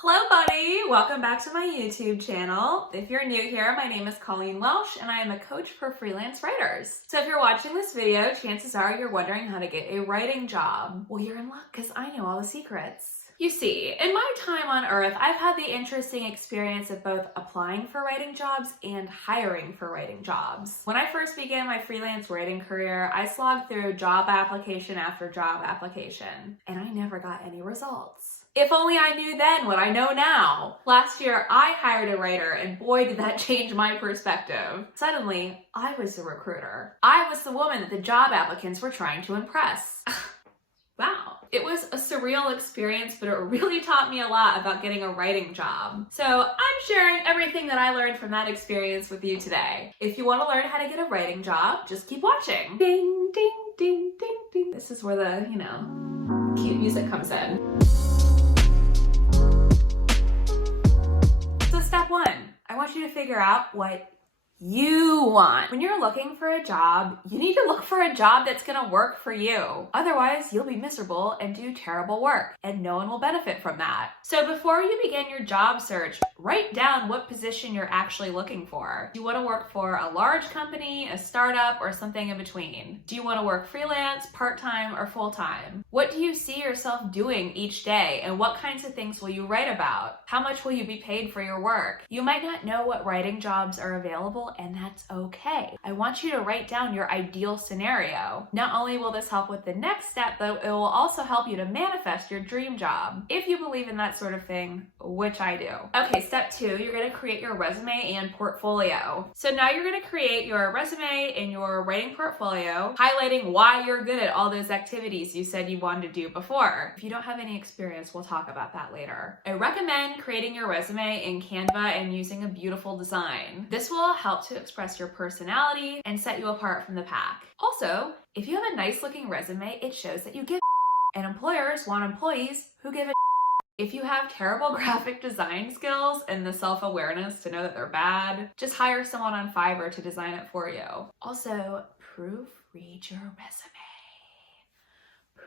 Hello, buddy! Welcome back to my YouTube channel. If you're new here, my name is Colleen Welsch and I am a coach for freelance writers. So if you're watching this video, chances are you're wondering how to get a writing job. Well, you're in luck because I know all the secrets. You see, in my time on Earth, I've had the interesting experience of both applying for writing jobs and hiring for writing jobs. When I first began my freelance writing career, I slogged through job application after job application, and I never got any results. If only I knew then what I know now. Last year, I hired a writer, and boy, did that change my perspective. Suddenly, I was the recruiter. I was the woman that the job applicants were trying to impress. Wow. It was a surreal experience, but it really taught me a lot about getting a writing job. So I'm sharing everything that I learned from that experience with you today. If you want to learn how to get a writing job, just keep watching. Ding, ding, ding, ding, ding. This is where the, cute music comes in. So step one, I want you to figure out what you want. When you're looking for a job, you need to look for a job that's gonna work for you. Otherwise, you'll be miserable and do terrible work, and no one will benefit from that. So before you begin your job search, write down what position you're actually looking for. Do you wanna work for a large company, a startup, or something in between? Do you wanna work freelance, part-time, or full-time? What do you see yourself doing each day, and what kinds of things will you write about? How much will you be paid for your work? You might not know what writing jobs are available, and that's okay. I want you to write down your ideal scenario. Not only will this help with the next step, but it will also help you to manifest your dream job. If you believe in that sort of thing, which I do. Okay, step two, you're gonna create your resume and portfolio. So now you're gonna create your resume and your writing portfolio, highlighting why you're good at all those activities you said you wanted to do before. If you don't have any experience, we'll talk about that later. I recommend creating your resume in Canva and using a beautiful design. This will help to express your personality and set you apart from the pack. Also, if you have a nice looking resume, it shows that you give and employers want employees who give a. If you have terrible graphic design skills and the self-awareness to know that they're bad, just hire someone on Fiverr to design it for you. Also, proofread your resume.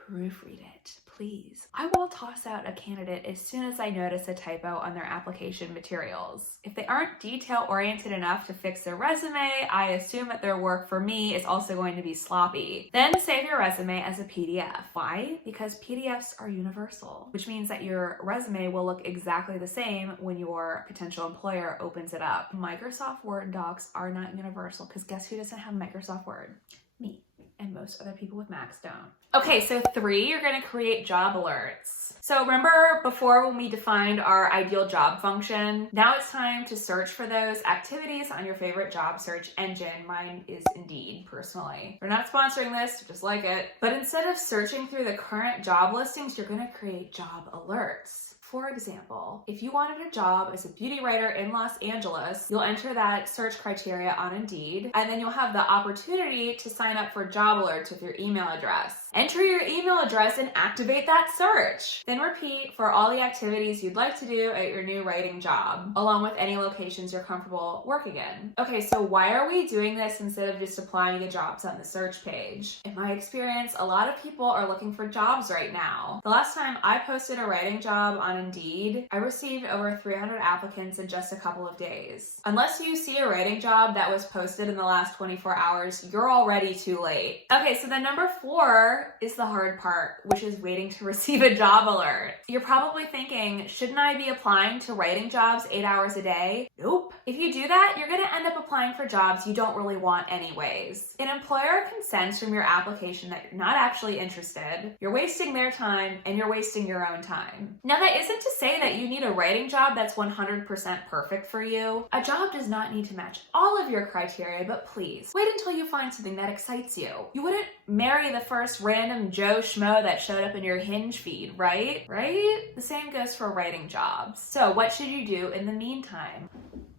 Proofread it, please. I will toss out a candidate as soon as I notice a typo on their application materials. If they aren't detail-oriented enough to fix their resume, I assume that their work for me is also going to be sloppy. Then save your resume as a PDF. Why? Because PDFs are universal, which means that your resume will look exactly the same when your potential employer opens it up. Microsoft Word docs are not universal, because guess who doesn't have Microsoft Word? Me. And most other people with Macs don't. Okay, so three, you're gonna create job alerts. So remember before when we defined our ideal job function? Now it's time to search for those activities on your favorite job search engine. Mine is Indeed, personally. We're not sponsoring this, just like it. But instead of searching through the current job listings, you're gonna create job alerts. For example, if you wanted a job as a beauty writer in Los Angeles, you'll enter that search criteria on Indeed, and then you'll have the opportunity to sign up for job alerts with your email address. Enter your email address and activate that search. Then repeat for all the activities you'd like to do at your new writing job, along with any locations you're comfortable working in. Okay, so why are we doing this instead of just applying to jobs on the search page? In my experience, a lot of people are looking for jobs right now. The last time I posted a writing job on Indeed, I received over 300 applicants in just a couple of days. Unless you see a writing job that was posted in the last 24 hours, you're already too late. Okay, so then number 4 is the hard part, which is waiting to receive a job alert. You're probably thinking, shouldn't I be applying to writing jobs 8 hours a day? Nope. If you do that, you're gonna end up applying for jobs you don't really want anyways. An employer can sense from your application that you're not actually interested, you're wasting their time, and you're wasting your own time. Now that isn't to say that you need a writing job that's 100% perfect for you. A job does not need to match all of your criteria, but please, wait until you find something that excites you. You wouldn't marry the first random Joe Schmo that showed up in your Hinge feed, right? Right? The same goes for writing jobs. So what should you do in the meantime?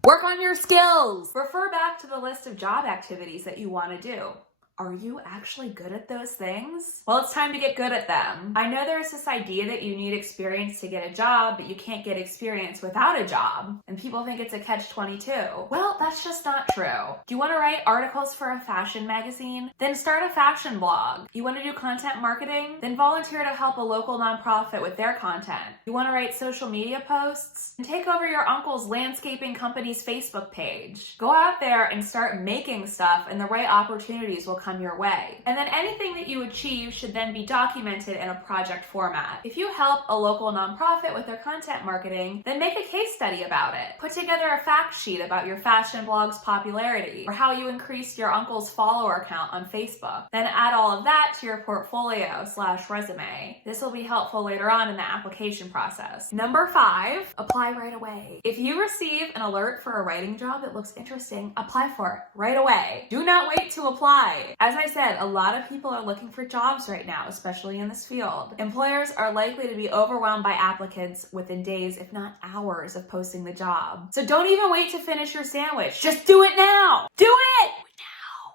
Work on your skills! Refer back to the list of job activities that you want to do. Are you actually good at those things? Well, it's time to get good at them. I know there's this idea that you need experience to get a job, but you can't get experience without a job. And people think it's a catch-22. Well, that's just not true. Do you want to write articles for a fashion magazine? Then start a fashion blog. You want to do content marketing? Then volunteer to help a local nonprofit with their content. You want to write social media posts? Then take over your uncle's landscaping company's Facebook page. Go out there and start making stuff, and the right opportunities will come your way. And then anything that you achieve should then be documented in a project format. If you help a local nonprofit with their content marketing, then make a case study about it. Put together a fact sheet about your fashion blog's popularity or how you increased your uncle's follower count on Facebook. Then add all of that to your portfolio/resume. This will be helpful later on in the application process. Number 5, apply right away. If you receive an alert for a writing job that looks interesting, apply for it right away. Do not wait to apply. As I said, a lot of people are looking for jobs right now, especially in this field. Employers are likely to be overwhelmed by applicants within days, if not hours, of posting the job. So don't even wait to finish your sandwich. Just do it now. Do it now.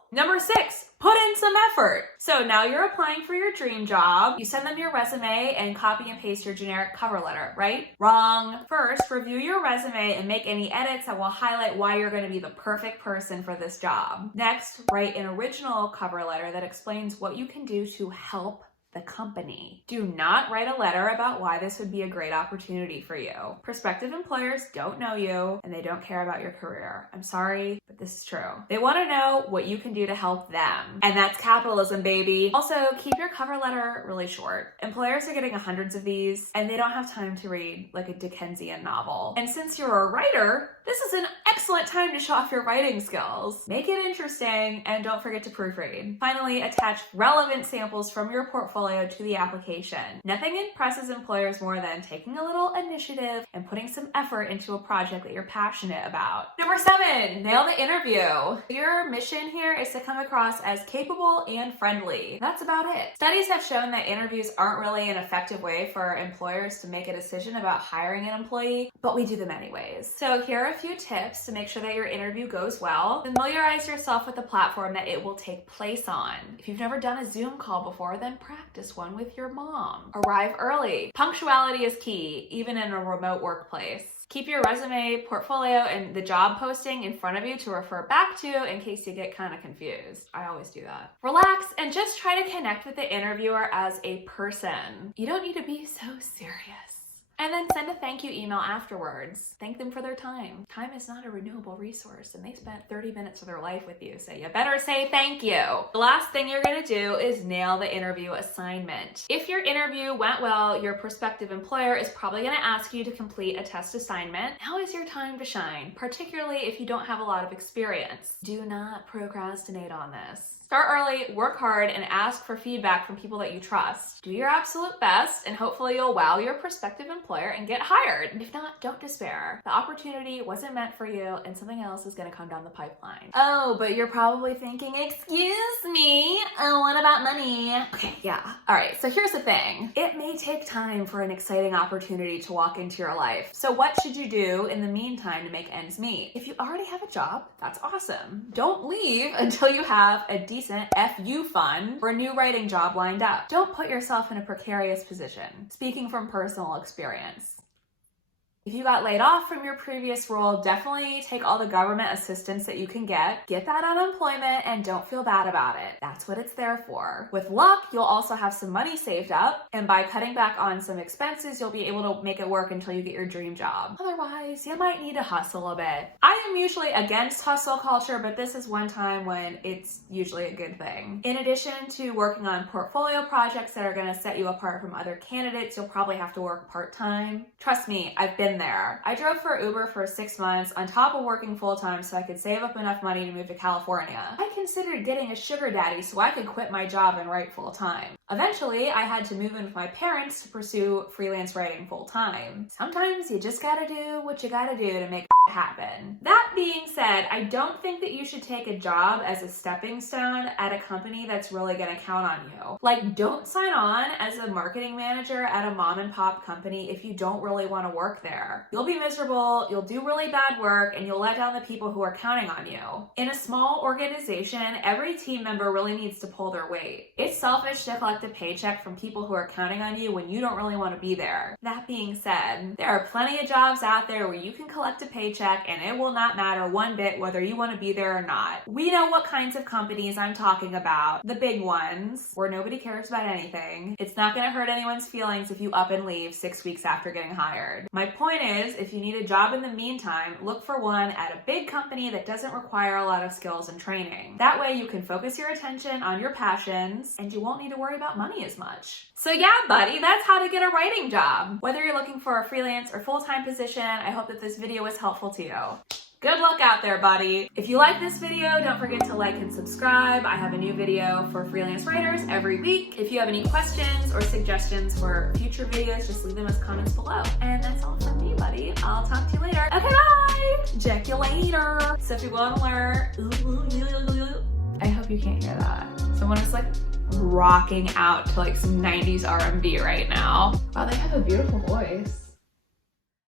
Number 6, put in some effort. So now you're applying for your dream job. You send them your resume and copy and paste your generic cover letter, right? Wrong. First, review your resume and make any edits that will highlight why you're going to be the perfect person for this job. Next, write an original cover letter that explains what you can do to help the company. Do not write a letter about why this would be a great opportunity for you. Prospective employers don't know you and they don't care about your career. I'm sorry, but this is true. They want to know what you can do to help them. And that's capitalism, baby. Also, keep your cover letter really short. Employers are getting hundreds of these and they don't have time to read like a Dickensian novel. And since you're a writer, this is an excellent time to show off your writing skills. Make it interesting and don't forget to proofread. Finally, attach relevant samples from your portfolio to the application. Nothing impresses employers more than taking a little initiative and putting some effort into a project that you're passionate about. Number 7, nail the interview. Your mission here is to come across as capable and friendly. That's about it. Studies have shown that interviews aren't really an effective way for employers to make a decision about hiring an employee, but we do them anyways. So here are a few tips to make sure that your interview goes well. Familiarize yourself with the platform that it will take place on. If you've never done a Zoom call before, then practice one with your mom. Arrive early. Punctuality is key, even in a remote workplace. Keep your resume, portfolio, and the job posting in front of you to refer back to in case you get kind of confused. I always do that. Relax and just try to connect with the interviewer as a person. You don't need to be so serious. And then send a thank you email afterwards. Thank them for their time. Time is not a renewable resource, and they spent 30 minutes of their life with you, so you better say thank you. The last thing you're gonna do is nail the interview assignment. If your interview went well, your prospective employer is probably gonna ask you to complete a test assignment. Now is your time to shine, particularly if you don't have a lot of experience. Do not procrastinate on this. Start early, work hard, and ask for feedback from people that you trust. Do your absolute best, and hopefully you'll wow your prospective employer and get hired. If not, don't despair. The opportunity wasn't meant for you, and something else is going to come down the pipeline. Oh, but you're probably thinking, excuse me, what about money? Okay, yeah. All right, so here's the thing. It may take time for an exciting opportunity to walk into your life. So what should you do in the meantime to make ends meet? If you already have a job, that's awesome. Don't leave until you have a decent FU fund for a new writing job lined up. Don't put yourself in a precarious position. Speaking from personal experience. If you got laid off from your previous role, definitely take all the government assistance that you can get that unemployment, and don't feel bad about it. That's what it's there for. With luck, you'll also have some money saved up, and by cutting back on some expenses, you'll be able to make it work until you get your dream job. Otherwise, you might need to hustle a bit. I am usually against hustle culture, but this is one time when it's usually a good thing. In addition to working on portfolio projects that are going to set you apart from other candidates, you'll probably have to work part-time. Trust me, I've been there. I drove for Uber for 6 months on top of working full-time so I could save up enough money to move to California. I considered getting a sugar daddy so I could quit my job and write full-time. Eventually, I had to move in with my parents to pursue freelance writing full-time. Sometimes you just gotta do what you gotta do to make it happen. That being said, I don't think that you should take a job as a stepping stone at a company that's really gonna count on you. Like, don't sign on as a marketing manager at a mom and pop company if you don't really want to work there. there. You'll be miserable, you'll do really bad work, and you'll let down the people who are counting on you. In a small organization, every team member really needs to pull their weight. It's selfish to collect a paycheck from people who are counting on you when you don't really want to be there. That being said, there are plenty of jobs out there where you can collect a paycheck and it will not matter one bit whether you want to be there or not. We know what kinds of companies I'm talking about. The big ones, where nobody cares about anything. It's not going to hurt anyone's feelings if you up and leave 6 weeks after getting hired. My point is, if you need a job in the meantime, look for one at a big company that doesn't require a lot of skills and training. That way you can focus your attention on your passions and you won't need to worry about money as much. So yeah, buddy, that's how to get a writing job. Whether you're looking for a freelance or full-time position, I hope that this video was helpful to you. Good luck out there, buddy. If you like this video, don't forget to like and subscribe. I have a new video for freelance writers every week. If you have any questions or suggestions for future videos, just leave them as comments below. And that's all from me, buddy. I'll talk to you later. Okay, bye! Check you later. So if you want to learn, I hope you can't hear that. Someone is like rocking out to like some 90s R&B right now. Wow, they have a beautiful voice.